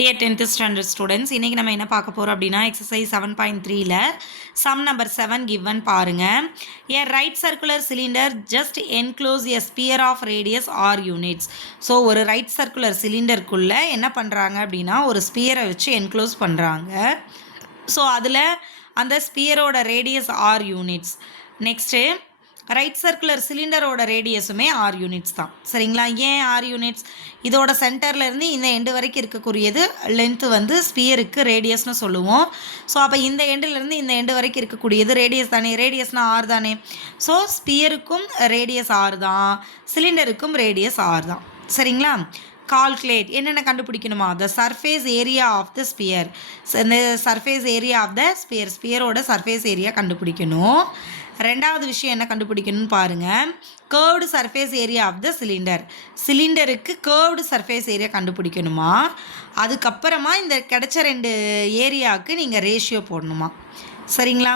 Dear 10th standard students, இன்னைக்கு நம்ம என்ன பார்க்க போறோம் அப்படின்னா exercise 7.3ல sum number 7 given பாருங்க. A right circular cylinder just enclose a sphere of radius r units. So ஒரு right circular cylinderக்குள்ள என்ன பண்றாங்க அப்படின்னா ஒரு ஸ்பியரை வச்சு enclose பண்றாங்க. ஸோ அதில் அந்த ஸ்பியரோட radius R units. Next right circular சிலிண்டரோட ரேடியஸுமே ஆர் யூனிட்ஸ் தான். சரிங்களா? ஏன் ஆர் யூனிட்ஸ்? இதோட சென்டர்லேருந்து இந்த எண்டு வரைக்கும் இருக்கக்கூடியது லென்த்து வந்து ஸ்பியருக்கு ரேடியஸ்னு சொல்லுவோம். ஸோ அப்போ இந்த எண்டுலேருந்து இந்த எண்டு வரைக்கும் இருக்கக்கூடியது ரேடியஸ் தானே, ரேடியஸ்னால் ஆர் தானே. ஸோ ஸ்பியருக்கும் ரேடியஸ் ஆர் தான், சிலிண்டருக்கும் ரேடியஸ் ஆர் தான். சரிங்களா? கால்குலேட் என்னென்ன கண்டுபிடிக்கணுமா? The surface area of the sphere. இந்த surface area of the sphere, ஸ்பியரோட சர்ஃபேஸ் ஏரியா கண்டுபிடிக்கணும். ரெண்டாவது விஷயம் என்ன கண்டுபிடிக்கணும்னு பாருங்கள். Curved surface area of the cylinder, சிலிண்டருக்கு கேர்வ்டு சர்ஃபேஸ் ஏரியா கண்டுபிடிக்கணுமா. அதுக்கப்புறமா இந்த கிடைச்ச ரெண்டு ஏரியாவுக்கு நீங்கள் ரேஷியோ போடணுமா. சரிங்களா?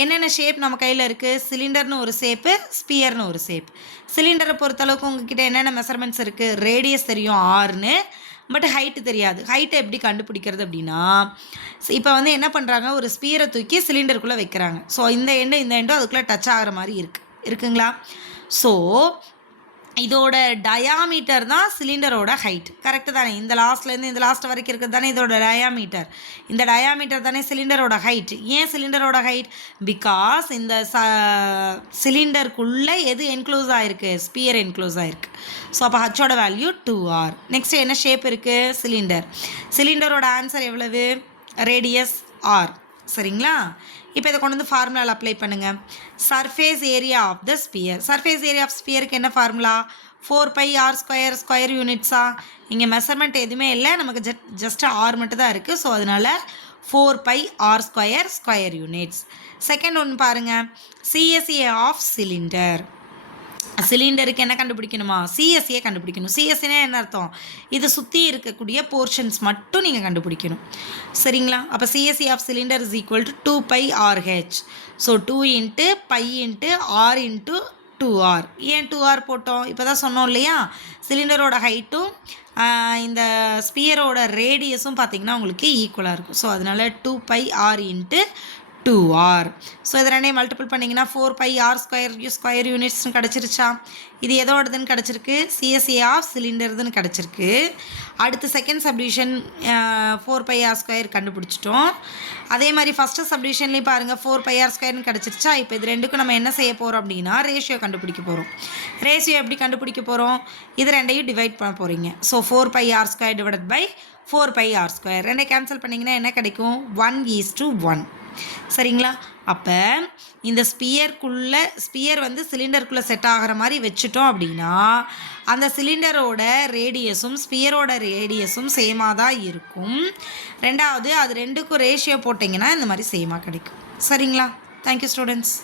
என்னென்ன ஷேப் நம்ம கையில் இருக்குது? சிலிண்டர்னு ஒரு ஷேப்பு, ஸ்பியர்னு ஒரு ஷேப். சிலிண்டரை பொறுத்தளவுக்கு உங்ககிட்ட என்னென்ன மெஷர்மெண்ட்ஸ் இருக்குது? ரேடியஸ் தெரியும் ஆர்னு, பட் ஹைட்டு தெரியாது. ஹைட்டை எப்படி கண்டுபிடிக்கிறது அப்படின்னா, இப்போ வந்து என்ன பண்ணுறாங்க, ஒரு ஸ்பியரை தூக்கி சிலிண்டருக்குள்ளே வைக்கிறாங்க. ஸோ இந்த எண்டும் அதுக்குள்ளே டச் ஆகிற மாதிரி இருக்குங்களா? ஸோ இதோட டயாமீட்டர் தான் சிலிண்டரோட ஹைட். கரெக்டு தானே? இந்த லாஸ்ட்லேருந்து இந்த லாஸ்ட் வரைக்கும் இருக்கிறது தானே இதோட டயாமீட்டர். இந்த டயாமீட்டர் தானே சிலிண்டரோட ஹைட். ஏன் சிலிண்டரோட ஹைட்? பிகாஸ் இந்த சிலிண்டருக்குள்ளே எது என்க்ளோஸ் ஆகிருக்கு? ஸ்பியர் என்க்ளோஸ் ஆகிருக்கு. ஸோ அப்போ ஹச்சோட வேல்யூ 2r. நெக்ஸ்ட் என்ன ஷேப் இருக்குது? சிலிண்டர். சிலிண்டரோட ஆன்சர் எவ்வளவு? Radius R. சரிங்களா? இப்போ இதை கொண்டு வந்து ஃபார்முலாவில் அப்ளை பண்ணுங்கள். Surface area of the sphere. Surface area of ஸ்பியருக்கு என்ன ஃபார்முலா? 4πr² square யூனிட்ஸா? இங்கே மெஷர்மெண்ட் எதுவுமே இல்லை, நமக்கு ஜஸ்ட் ஆர் மட்டும் தான் இருக்குது. ஸோ அதனால் 4πr² ஸ்கொயர் யூனிட்ஸ். செகண்ட் ஒன்று பாருங்கள், சிஎஸ்ஏ ஆஃப் சிலிண்டர். சிலிண்டருக்கு என்ன கண்டுபிடிக்கணுமா? சிஎஸ்ஏ கண்டுபிடிக்கணும். சிஎஸ்ஏனா என்ன அர்த்தம்? இது சுற்றி இருக்கக்கூடிய போர்ஷன்ஸ் மட்டும் நீங்கள் கண்டுபிடிக்கணும். சரிங்களா? அப்போ CSA of cylinder is equal to 2πrh. So 2 × π × r × 2r. ஏன் 2r போட்டோம்? இப்போ தான் சொன்னோம் இல்லையா, சிலிண்டரோட ஹைட்டும் இந்த ஸ்பியரோட ரேடியஸும் பார்த்திங்கன்னா உங்களுக்கு ஈக்குவலாக இருக்கும். ஸோ அதனால் 2πr × 2r. ஸோ இதை ரெண்டையும் மல்டிபிள் பண்ணிங்கன்னா 4πr² ஸ்கொயர் யூனிட்ஸ்னு கிடச்சிருச்சா? இது எதோடதுன்னு கிடச்சிருக்கு? சிஎஸ்ஏ ஆஃப் சிலிண்டர்துன்னு கிடச்சிருக்கு. அடுத்து செகண்ட் சப்டிவிஷன் 4πr² கண்டுபிடிச்சிட்டோம். அதே மாதிரி ஃபஸ்ட்டு சப்டிவிஷன்லேயும் பாருங்கள் 4πr² கிடச்சிருச்சா? இப்போ இது ரெண்டுக்கும் நம்ம என்ன செய்ய போகிறோம் அப்படின்னா ரேஷியோ கண்டுபிடிக்க போகிறோம். ரேஷியோ எப்படி கண்டுபிடிக்க போகிறோம்? இது ரெண்டையும் டிவைட் பண்ண போகிறீங்க. So 4πr² divided by 4πr². ரெண்டையும் கேன்சல் பண்ணிங்கன்னா என்ன கிடைக்கும்? 1:1. சரிங்களா? அப்போ இந்த ஸ்பியர் வந்து சிலிண்டருக்குள்ளே செட் ஆகிற மாதிரி வச்சுட்டோம் அப்படின்னா அந்த சிலிண்டரோட ரேடியஸும் ஸ்பியரோட ரேடியஸும் சேமாக தான் இருக்கும். ரெண்டாவது அது ரெண்டுக்கும் ரேஷியோ போட்டிங்கன்னா இந்த மாதிரி சேமாக கிடைக்கும். சரிங்களா? Thank you students.